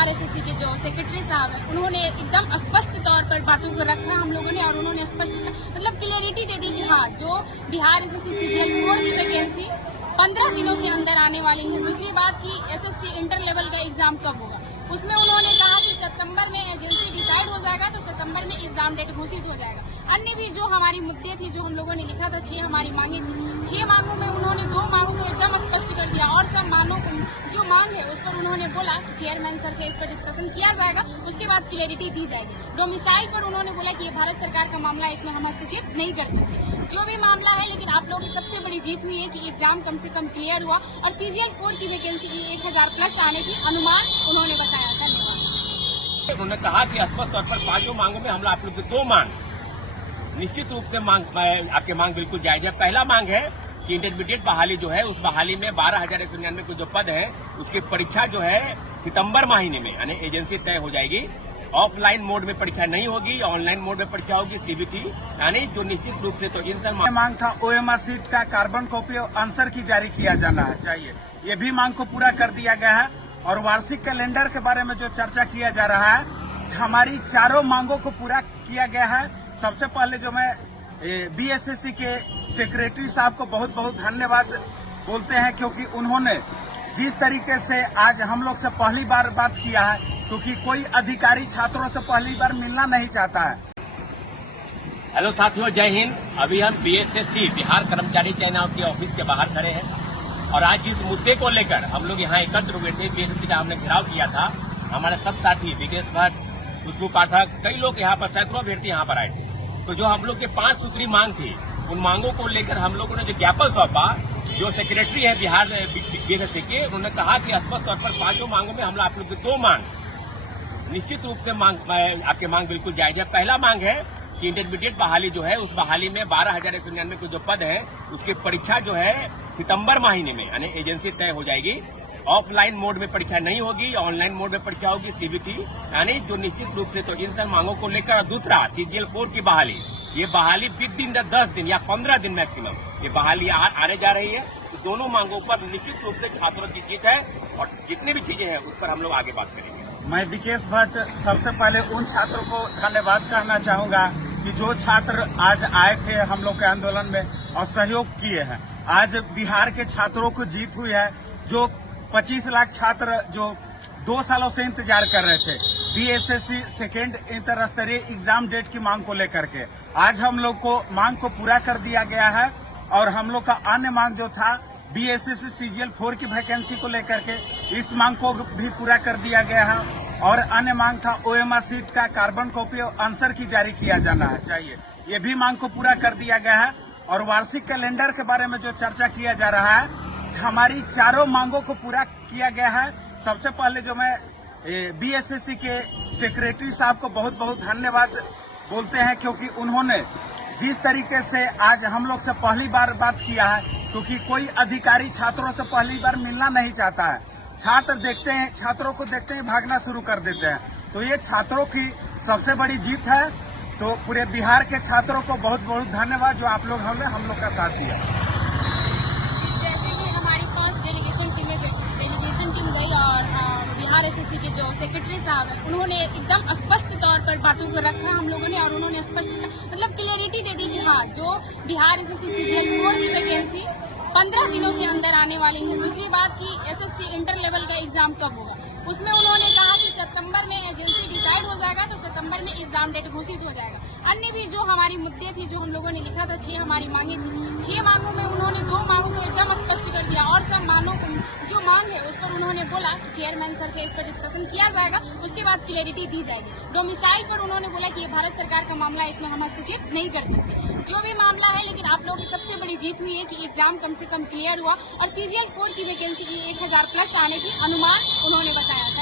Bihar SSC के जो secretary साहब है उन्होंने एकदम स्पष्ट तौर पर बातों को रखा हम लोगों ने, और उन्होंने स्पष्ट मतलब क्लियरिटी दे दी कि हाँ, जो बिहार एसएससी सीजीएल 4 की वैकेंसी 15 दिनों के अंदर आने वाली है। दूसरी बात की एसएससी इंटर लेवल का एग्जाम कब होगा, उसमें उन्होंने कहा कि सितंबर में एजेंसी डिसाइड हो जाएगा तो सितंबर में एग्जाम डेट घोषित हो जाएगा। अन्य भी जो हमारी मुद्दे थी, जो हम लोगों ने लिखा था, 6 हमारी मांगे थी, 6 मांगों में उन्होंने 2 मांगों को एकदम स्पष्ट कर दिया, और सब मांगों जो मांग है उस पर उन्होंने बोला कि चेयरमैन सर से इस पर डिस्कशन किया जाएगा, उसके बाद क्लियरिटी दी जाएगी। डोमिसाइल पर उन्होंने बोला कि ये भारत सरकार का मामला है, इसमें हम हस्तक्षेप नहीं कर सकते, जो भी मामला है। लेकिन आप लोगों की सबसे बड़ी जीत हुई है कि एग्जाम कम से कम क्लियर हुआ, और सीजीएल 4 की वैकेंसी 1000 प्लस आने की अनुमान उन्होंने बताया। धन्यवाद। उन्होंने कहा कि स्पष्ट तौर पर 5 मांगों में हम आप लोग की 2 मांग निश्चित रूप से आपके मांग बिल्कुल जायज है। पहला मांग है कि इंटरमीडिएट बहाली जो है, उस बहाली में 12,199 के जो पद है उसकी परीक्षा जो है सितंबर महीने में यानी एजेंसी तय हो जाएगी। ऑफलाइन मोड में परीक्षा नहीं होगी, ऑनलाइन मोड में परीक्षा होगी, सीबीटी यानी जो निश्चित रूप से तो इन सब मांग था ओएमआर सीट का कार्बन कॉपी और आंसर की जारी किया जाना चाहिए, ये भी मांग को पूरा कर दिया गया है। और वार्षिक कैलेंडर के बारे में जो चर्चा किया जा रहा है, हमारी 4 मांगों को पूरा किया गया है। सबसे पहले जो मैं बीएसएससी के सेक्रेटरी साहब को बहुत बहुत धन्यवाद बोलते हैं, क्योंकि उन्होंने जिस तरीके से आज हम लोग से पहली बार बात किया है, क्योंकि कोई अधिकारी छात्रों से पहली बार मिलना नहीं चाहता है। हेलो साथियों, जय हिंद। अभी हम बीएसएससी बिहार कर्मचारी चयनाव के ऑफिस के बाहर खड़े हैं, और आज जिस मुद्दे को लेकर हम लोग यहाँ एकत्र हुए थे, बीएसएससी का हमने घेराव किया था, हमारे सब साथी विकेश भट्ट, खुशबू पाठक, कई लोग यहाँ पर, सैकड़ों अभ्यर्थी यहाँ पर आए थे। तो जो हम लोग के 5 सूत्री मांग थी, उन मांगों को लेकर हम लोगों ने जो ज्ञापन सौंपा, जो सेक्रेटरी है बिहार बीएसएससी के, उन्होंने कहा कि स्पष्ट तौर पर 5 मांगों में हम आप लोग की 2 मांग निश्चित रूप से आपके मांग बिल्कुल जायज है। पहला मांग है कि इंटरमीडिएट बहाली जो है, उस बहाली में 12,199 के जो पद है उसकी परीक्षा जो है सितंबर महीने में यानी एजेंसी तय हो जाएगी। ऑफलाइन मोड में परीक्षा नहीं होगी, ऑनलाइन मोड में परीक्षा होगी, सीबीटी यानी जो निश्चित रूप से तो इन सब मांगों को लेकर। दूसरा सीजीएल 4 की बहाली, ये बहाली 20 दिन या 10 दिन या 15 दिन मैक्सिमम ये बहाली आने जा रही है। तो दोनों मांगों पर निश्चित रूप से छात्रों की जीत है, और जितनी भी चीजें हैं उस पर हम लोग आगे बात करेंगे। मैं विकेश भट्ट सबसे पहले उन छात्रों को धन्यवाद कहना चाहूंगा कि जो छात्र आज आए थे हम लोग के आंदोलन में और सहयोग किए हैं। आज बिहार के छात्रों को जीत हुई है, जो 25 लाख छात्र जो 2 सालों से इंतजार कर रहे थे बीएसएससी सेकेंड इंटर स्तरीय एग्जाम डेट की मांग को लेकर के। आज हम लोग को मांग को पूरा कर दिया गया है, और हम लोग का अन्य मांग जो था बीएसएससी सीजीएल 4 की वैकेंसी को लेकर के, इस मांग को भी पूरा कर दिया गया है। और अन्य मांग था ओएमआर सीट का कार्बन कॉपी और आंसर की जारी किया जाना चाहिए, ये भी मांग को पूरा कर दिया गया है। और वार्षिक कैलेंडर के बारे में जो चर्चा किया जा रहा है, हमारी 4 मांगों को पूरा किया गया है। सबसे पहले जो मैं बीएसएससी के सेक्रेटरी साहब को बहुत बहुत धन्यवाद बोलते हैं, क्योंकि उन्होंने जिस तरीके से आज हम लोग से पहली बार बात किया है, क्योंकि कोई अधिकारी छात्रों से पहली बार मिलना नहीं चाहता है। छात्र देखते हैं, छात्रों को देखते ही भागना शुरू कर देते हैं, तो ये छात्रों की सबसे बड़ी जीत है। तो पूरे बिहार के छात्रों को बहुत बहुत धन्यवाद, जो आप लोग हम लोग का साथ दिया। जैसे कि हमारी 5 डेलीगेशन टीम गई, और बिहार एसएससी के जो सेक्रेटरी साहब है उन्होंने एकदम स्पष्ट तौर पर बातों को रखा हम लोगों ने, और उन्होंने स्पष्ट मतलब क्लियरिटी दे दी कि हाँ, जो बिहार एसएससी सीजीएल 4 की वैकेंसी 15 दिनों के अंदर आने वाली है। दूसरी बात की एसएससी इंटर लेवल का एग्जाम कब होगा, उसमें उन्होंने कहा कि सितंबर में एजेंसी डिसाइड हो जाएगा तो सितंबर में एग्जाम डेट घोषित हो जाएगा। अन्य भी जो हमारी मुद्दे थी, जो हम लोगों ने लिखा था, 6 हमारी मांगे थी, 6 मांगों में उन्होंने 2 मांगों को एकदम स्पष्ट कर दिया, और सब मांगों जो मांग है उस पर उन्होंने बोला कि चेयरमैन सर से इस पर डिस्कशन किया जाएगा, उसके बाद क्लियरिटी दी जाएगी। डोमिसाइल पर उन्होंने बोला कि ये भारत सरकार का मामला है, इसमें हम हस्तक्षेप नहीं कर सकते, जो भी मामला है। लेकिन आप लोगों की सबसे बड़ी जीत हुई है कि एग्जाम कम से कम क्लियर हुआ, और सीजीएल 4 की वैकेंसी 1000 प्लस आने की अनुमान उन्होंने बताया था।